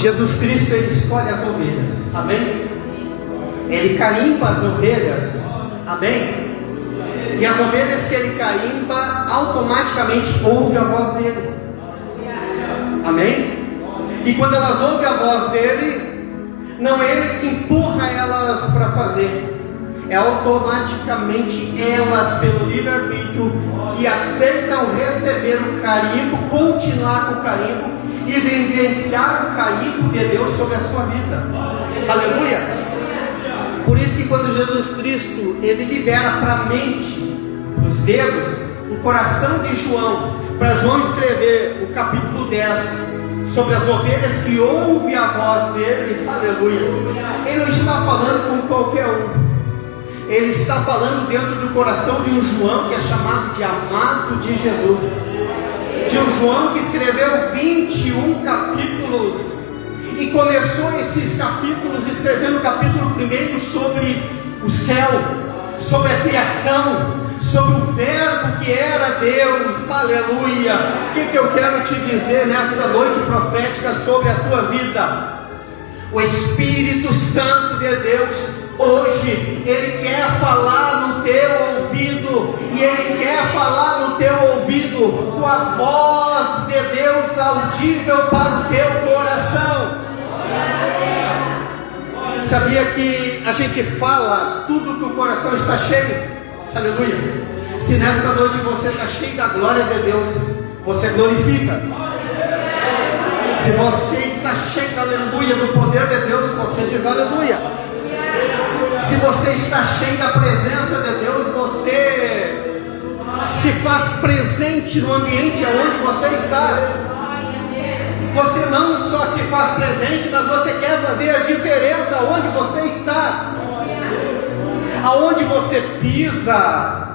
Jesus Cristo, Ele escolhe as ovelhas, amém? Ele carimba as ovelhas, amém? E as ovelhas que Ele carimba, automaticamente ouvem a voz dEle, amém? E quando elas ouvem a voz dEle, não é Ele que empurra elas para fazer, é automaticamente elas, pelo livre-arbítrio, que aceitam receber o carimbo, continuar com o carimbo e vivenciar o carimbo de Deus sobre a sua vida. Aleluia! Por isso que quando Jesus Cristo, Ele libera para a mente, para os dedos, o coração de João, para João escrever o capítulo 10, sobre as ovelhas que ouvem a voz dele, aleluia, Ele não está falando com qualquer um. Ele está falando dentro do coração de um João que é chamado de amado de Jesus, de um João que escreveu 21 capítulos e começou esses capítulos escrevendo o capítulo 1 sobre o céu, sobre a criação, sobre o verbo que era Deus, aleluia. O que eu quero te dizer nesta noite profética sobre a tua vida? O Espírito Santo de Deus hoje, Ele quer falar no teu ouvido, e Ele quer falar no teu ouvido com a voz de Deus audível para o teu coração. Sabia que a gente fala tudo que o coração está cheio? Aleluia. Se nesta noite você está cheio da glória de Deus, você glorifica. Se você está cheio da aleluia, do poder de Deus, você diz aleluia. Se você está cheio da presença de Deus, você se faz presente no ambiente onde você está. Você não só se faz presente, mas você quer fazer a diferença onde você está. Aonde você pisa,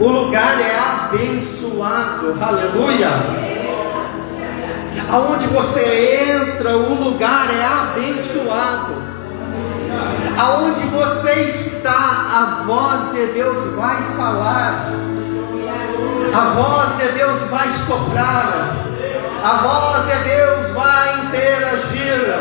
o lugar é abençoado, aleluia. Aonde você entra, o lugar é abençoado. Aonde você está, a voz de Deus vai falar, a voz de Deus vai soprar, a voz de Deus vai interagir,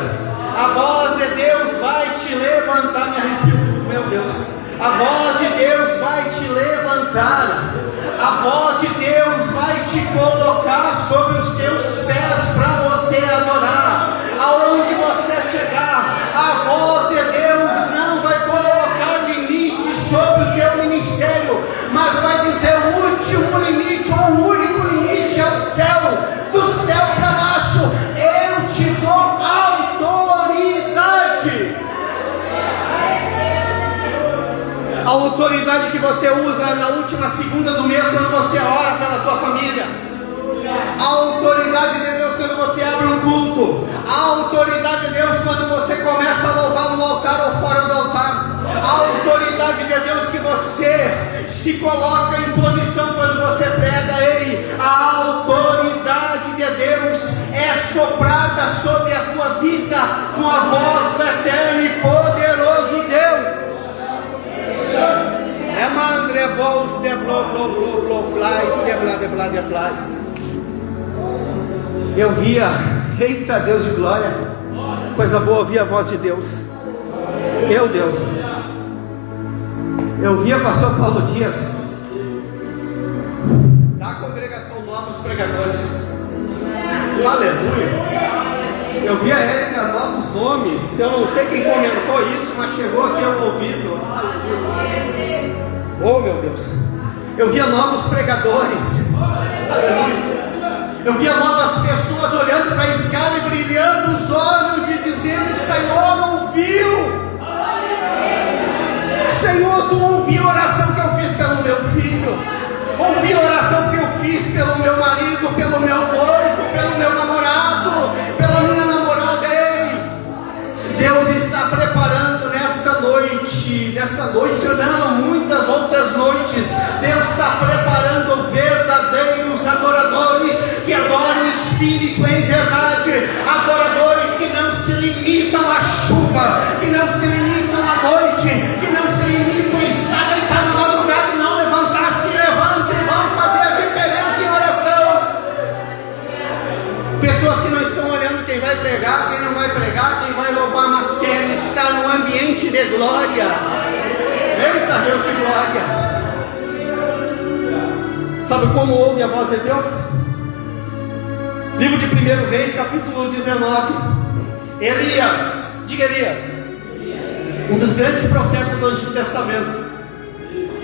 a voz de Deus vai te levantar. Me arrepio, meu Deus. A voz de Deus vai te levantar, a voz de Deus vai te colocar sobre os teus pés para você adorar. Aonde você chegar, a voz de Deus não vai colocar limites sobre o teu ministério, mas vai dizer o último limite, ou o único limite é o céu. Do céu para baixo, eu te dou autoridade. A autoridade que você usa na última segunda do mês, quando você ora pela tua família. A autoridade de Deus quando você abre um culto. A autoridade de Deus quando você começa a louvar no altar ou fora do altar. A autoridade de Deus que você se coloca em posição quando você prega. Ei, a autoridade de Deus é soprada sobre a tua vida com a voz do eterno e poderoso Deus. É mandre bols de blo flies de blá de flies. Eu via, eita Deus de glória, coisa boa, ouvia a voz de Deus. Meu Deus, eu via pastor Paulo Dias da congregação Novos Pregadores, aleluia. Eu via Érica Novos Nomes, eu não sei quem comentou isso, mas chegou aqui ao ouvido, aleluia. Oh meu Deus, eu via novos pregadores, aleluia. Eu via novas pessoas olhando para a escala e brilhando os olhos e dizendo: Senhor, ouviu? Senhor, tu ouviu a oração que eu fiz pelo meu filho, ouvi a oração que eu fiz pelo meu marido, pelo meu noivo, pelo meu namorado, pela minha namorada. Ei, Deus está preparando nesta noite não, muitas outras noites, Deus está preparando verdadeiros adoradores que adoram o Espírito em verdade, adoradores que não se limitam à chuva, que não se limitam à noite, que não se limitam a estar deitado na madrugada e não levantar. Se levantem e vão fazer a diferença em oração. Pessoas que não estão olhando quem vai pregar, quem não vai pregar, quem vai louvar, mas quer estar no ambiente de glória. Eita Deus de glória! Sabe como ouve a voz de Deus? Livro de 1 Reis, capítulo 19. Elias, diga Elias, um dos grandes profetas do Antigo Testamento.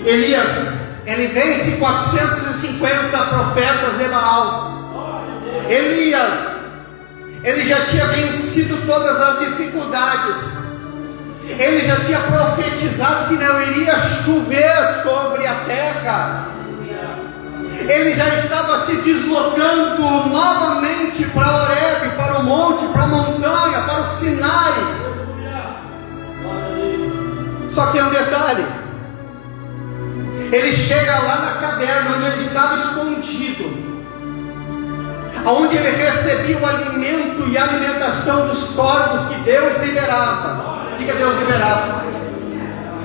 Elias, ele vence 450 profetas de Baal. Elias, ele já tinha vencido todas as dificuldades. Ele já tinha profetizado que não iria chover sobre a terra. Ele já estava se deslocando novamente para Horebe, para o monte, para a montanha, para o Sinai. Só que é um detalhe: ele chega lá na caverna onde ele estava escondido, onde ele recebia o alimento e a alimentação dos corvos que Deus liberava. Diga, Deus liberava.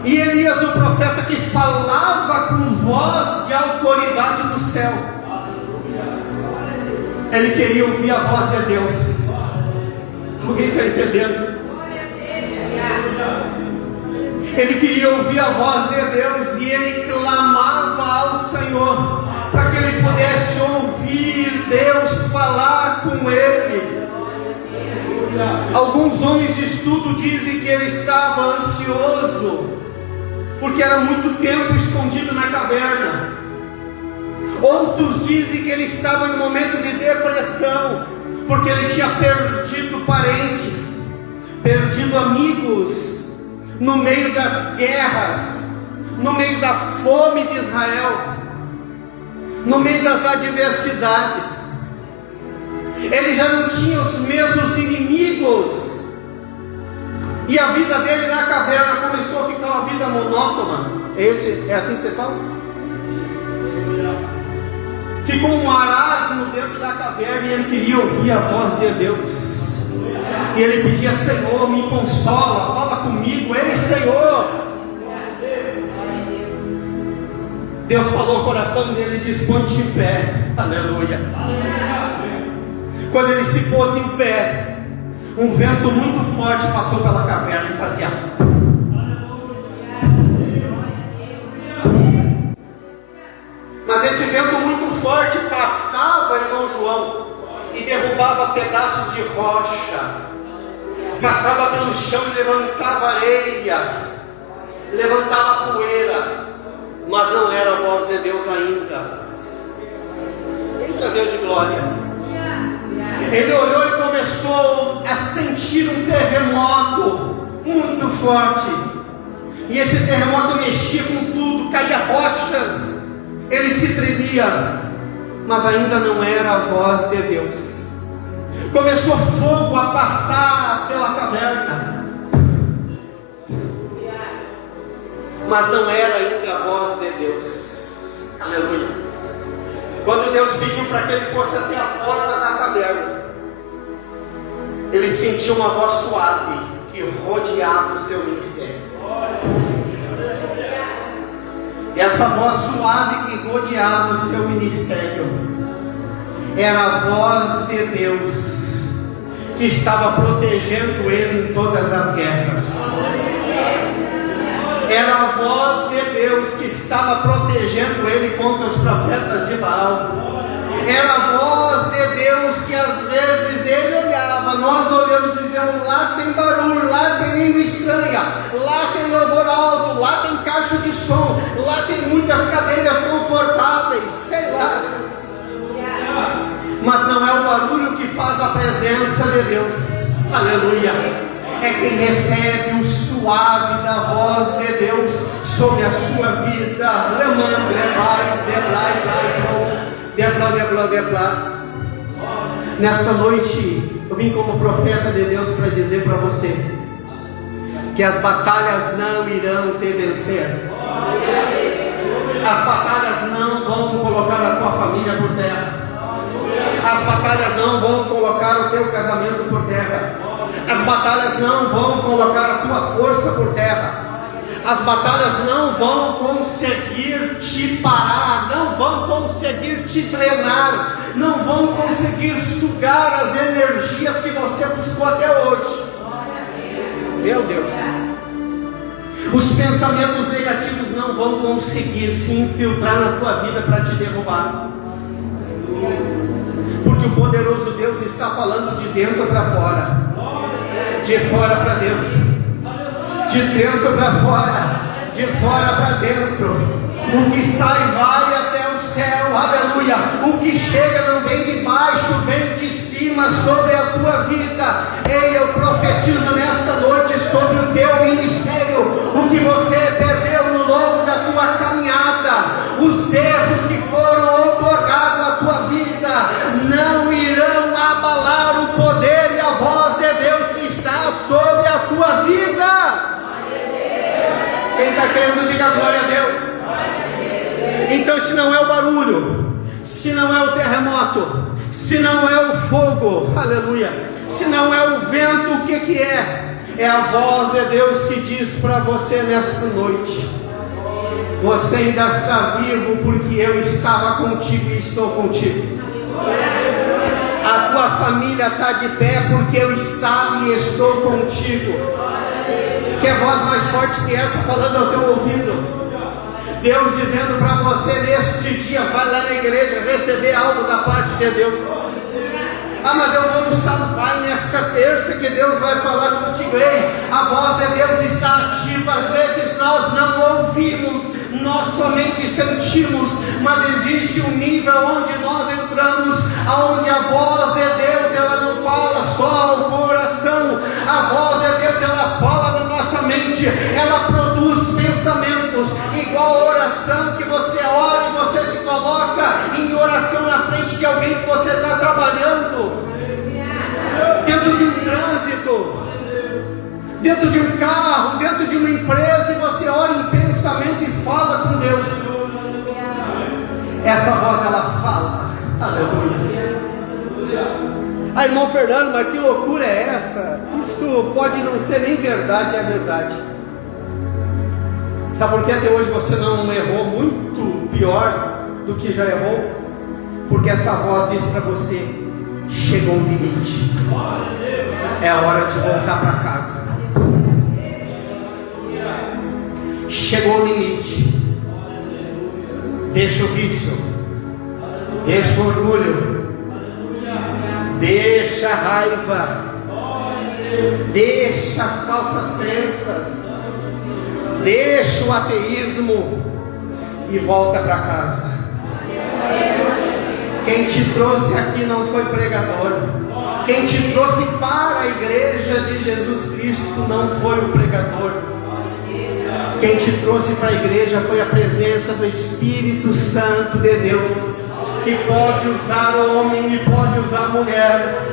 E Elias, o profeta que falava com voz de autoridade do céu, ele queria ouvir a voz de Deus. Alguém está entendendo? Ele queria ouvir a voz de Deus, e ele clamava ao Senhor para que ele pudesse ouvir Deus falar com ele. Alguns homens de estudo dizem que ele estava ansioso porque era muito tempo escondido na caverna. Outros dizem que ele estava em um momento de depressão, porque ele tinha perdido parentes, perdido amigos, no meio das guerras, no meio da fome de Israel, no meio das adversidades. Ele já não tinha os mesmos inimigos, e a vida dele na caverna começou a ficar uma vida monótona. É assim que você fala? Ficou um marasmo dentro da caverna, e ele queria ouvir a voz de Deus. E ele pedia: Senhor, me consola, fala comigo. Ei, Senhor. Deus falou ao coração dele e disse: põe-te em pé. Aleluia. Quando ele se pôs em pé, um vento muito forte passou pela caverna e fazia. Mas esse vento muito forte passava, irmão João, e derrubava pedaços de rocha, passava pelo chão e levantava areia, levantava poeira, mas não era a voz de Deus ainda. Eita Deus de glória! Ele olhou e começou a sentir um terremoto muito forte, e esse terremoto mexia com tudo, caía rochas, ele se tremia, mas ainda não era a voz de Deus. Começou fogo a passar pela caverna, mas não era ainda a voz de Deus. Aleluia. Quando Deus pediu para que ele fosse até a porta da caverna, ele sentiu uma voz suave que rodeava o seu ministério. E essa voz suave que rodeava o seu ministério era a voz de Deus que estava protegendo ele em todas as guerras. Era a voz de Deus que estava protegendo ele contra os profetas de Baal. Era a voz de Deus que às vezes ele olhava, nós olhamos e dizemos: lá tem barulho, lá tem língua estranha, lá tem louvor alto, lá tem caixa de som, lá tem muitas cadeiras confortáveis, sei lá. Mas não é o barulho que faz a presença de Deus. Aleluia. É quem recebe o suave da voz de Deus sobre a sua vida. Nesta noite eu vim como profeta de Deus para dizer para você que as batalhas não irão te vencer. As batalhas não vão colocar a tua família por terra. As batalhas não vão colocar o teu casamento por terra. As batalhas não vão colocar a tua força por terra. As batalhas não vão conseguir te parar, não vão conseguir te drenar, não vão conseguir sugar as energias que você buscou até hoje. Meu Deus, os pensamentos negativos não vão conseguir se infiltrar na tua vida para te derrubar, porque o poderoso Deus está falando de dentro para fora, de fora para dentro, de dentro para fora, de fora para dentro. O que sai vai até o céu, aleluia. O que chega não vem de baixo, vem de cima sobre a tua vida. Ei, eu profetizo nesta noite sobre o teu ministério. O que você perdeu no longo da tua caminhada, os erros que foram outorgados à tua vida, não irão abalar o poder e a voz de Deus que está sobre a tua vida. Quem está crendo, diga glória a Deus. Então, se não é o barulho, se não é o terremoto, se não é o fogo, aleluia, se não é o vento, o que que é? É a voz de Deus que diz para você nesta noite: você ainda está vivo porque eu estava contigo e estou contigo. A tua família está de pé porque eu estava e estou contigo. Que voz mais forte que essa falando ao teu ouvido? Deus dizendo para você neste dia: vai lá na igreja receber algo da parte de Deus. Ah, mas eu vou no sábado, vai nesta terça que Deus vai falar contigo. Ei, a voz de Deus está ativa. Às vezes nós não ouvimos, nós somente sentimos, mas existe um nível onde nós entramos, aonde a voz de Deus, ela não fala só ao coração, a voz de Deus, ela fala na nossa mente, ela produz pensamentos, igual a oração que você ora e você se coloca em oração na frente de alguém que você está trabalhando, dentro de um trânsito, dentro de um carro, dentro de uma empresa, e você ora em pensamento e fala com Deus. Essa voz, ela fala, aleluia. Ah, irmão Fernando, mas que loucura é essa? Isso pode não ser nem verdade, é verdade. Sabe por que até hoje você não errou muito pior do que já errou? Porque essa voz diz para você: chegou o limite, é a hora de voltar para casa. Chegou o limite. Deixa o vício, deixa o orgulho, deixa a raiva, deixa as falsas crenças, deixa o ateísmo e volta para casa. Quem te trouxe aqui não foi pregador, quem te trouxe para a igreja de Jesus Cristo não foi o pregador. Quem te trouxe para a igreja foi a presença do Espírito Santo de Deus, que pode usar o homem e pode usar a mulher.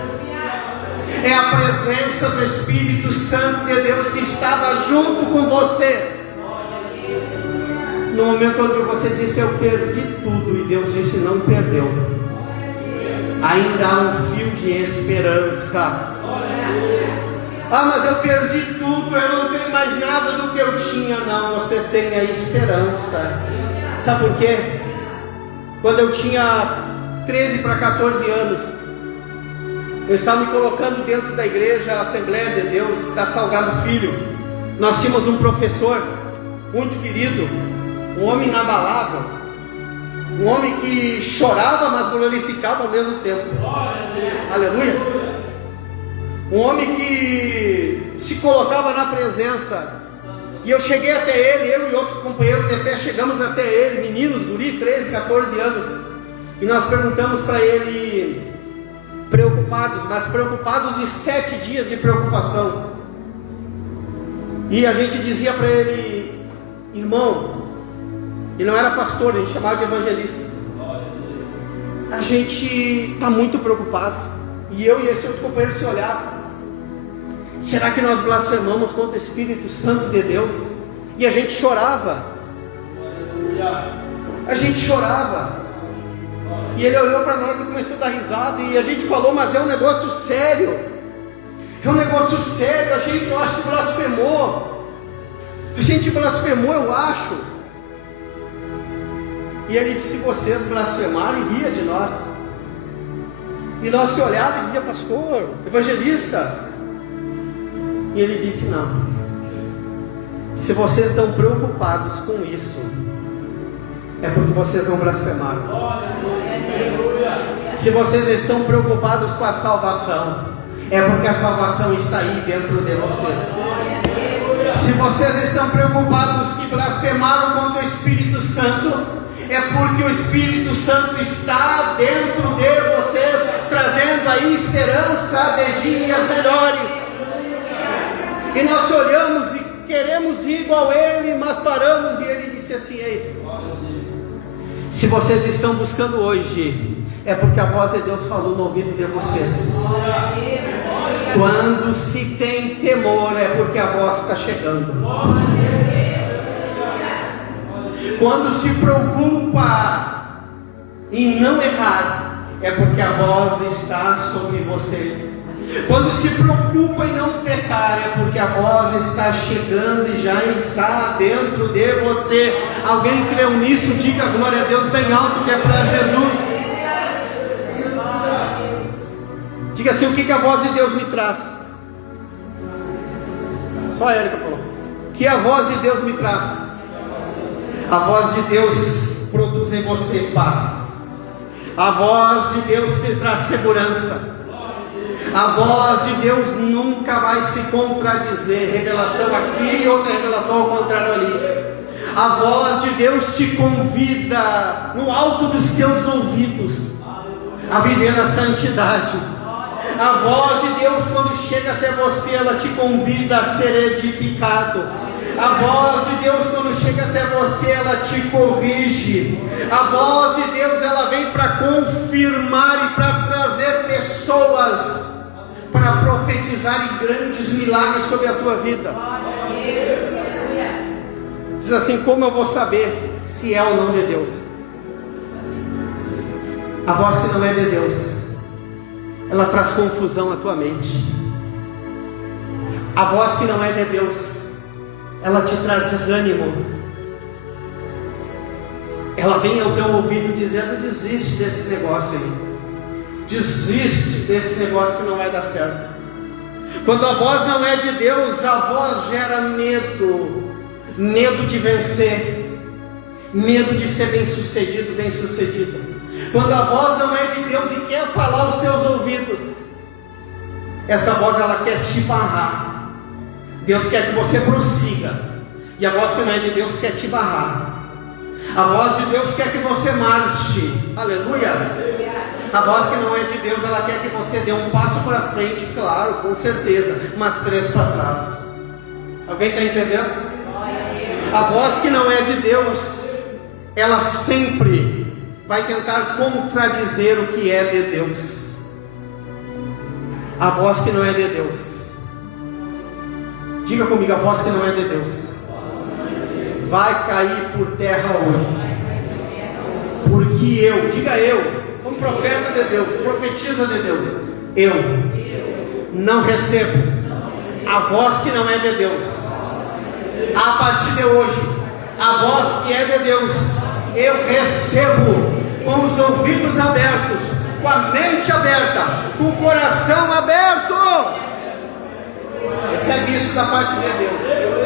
É a presença do Espírito Santo de Deus que estava junto com você no momento onde você disse: eu perdi tudo, e Deus disse: não perdeu, ainda há um fio de esperança. Ah, mas eu perdi tudo, eu não tenho mais nada do que eu tinha. Não, você tem a esperança. Sabe por quê? Quando eu tinha 13 para 14 anos, eu estava me colocando dentro da igreja, a Assembleia de Deus, da Salgado Filho. Nós tínhamos um professor muito querido, um homem inabalável, um homem que chorava, mas glorificava ao mesmo tempo. Aleluia. Um homem que se colocava na presença. E eu cheguei até ele, eu e outro companheiro de fé, chegamos até ele, meninos, guri, 13, 14 anos. E nós perguntamos para ele, preocupados, mas preocupados de 7 dias de preocupação. E a gente dizia para ele: irmão, ele não era pastor, a gente chamava de evangelista, a gente está muito preocupado. E eu e esse outro companheiro se olhavam: será que nós blasfemamos contra o Espírito Santo de Deus? E a gente chorava, a gente chorava. E ele olhou para nós e começou a dar risada. E a gente falou: mas é um negócio sério, é um negócio sério. A gente, eu acho que blasfemou. A gente blasfemou, eu acho. E ele disse: vocês blasfemaram, e ria de nós. E nós se olhava e dizia: pastor, evangelista. E ele disse: não. Se vocês estão preocupados com isso, é porque vocês não blasfemaram. Se vocês estão preocupados com a salvação, é porque a salvação está aí dentro de vocês. Se vocês estão preocupados que blasfemaram contra o Espírito Santo, é porque o Espírito Santo está dentro de vocês, trazendo aí esperança de dias melhores. E nós olhamos e queremos ir igual ele, mas paramos e ele disse assim: ei, se vocês estão buscando hoje, é porque a voz de Deus falou no ouvido de vocês. Quando se tem temor, é porque a voz está chegando. Quando se preocupa em não errar, é porque a voz está sobre você. Quando se preocupa em não pecar, é porque a voz está chegando e já está dentro de você. Alguém creu nisso? Diga glória a Deus bem alto, que é para Jesus. Diga assim: o que a voz de Deus me traz? Só a Érica falou. O que a voz de Deus me traz? A voz de Deus produz em você paz. A voz de Deus te traz segurança. A voz de Deus nunca vai se contradizer. Revelação aqui e outra revelação ao contrário ali. A voz de Deus te convida no alto dos teus ouvidos a viver a santidade. A voz de Deus, quando chega até você, ela te convida a ser edificado. A voz de Deus, quando chega até você, ela te corrige. A voz de Deus, ela vem para confirmar e para trazer pessoas para profetizar grandes milagres sobre a tua vida. Diz assim: como eu vou saber se é ou não de Deus? A voz que não é de Deus, ela traz confusão à tua mente. A voz que não é de Deus, ela te traz desânimo. Ela vem ao teu ouvido dizendo: desiste desse negócio aí, desiste desse negócio que não vai dar certo. Quando a voz não é de Deus, a voz gera medo. Medo de vencer, medo de ser bem sucedido, bem sucedida. Quando a voz não é de Deus e quer falar aos teus ouvidos, essa voz ela quer te barrar. Deus quer que você prossiga, e a voz que não é de Deus quer te barrar. A voz de Deus quer que você marche. Aleluia. A voz que não é de Deus, ela quer que você dê um passo para frente, claro, com certeza, mas 3 para trás. Alguém está entendendo? A voz que não é de Deus, ela sempre vai tentar contradizer o que é de Deus. A voz que não é de Deus, diga comigo: a voz que não é de Deus vai cair por terra hoje. Porque eu, diga eu, como profeta de Deus, profetiza de Deus, eu não recebo a voz que não é de Deus. A partir de hoje, a voz que é de Deus, eu recebo com os ouvidos abertos, com a mente aberta, com o coração aberto. Recebe isso da parte de Deus.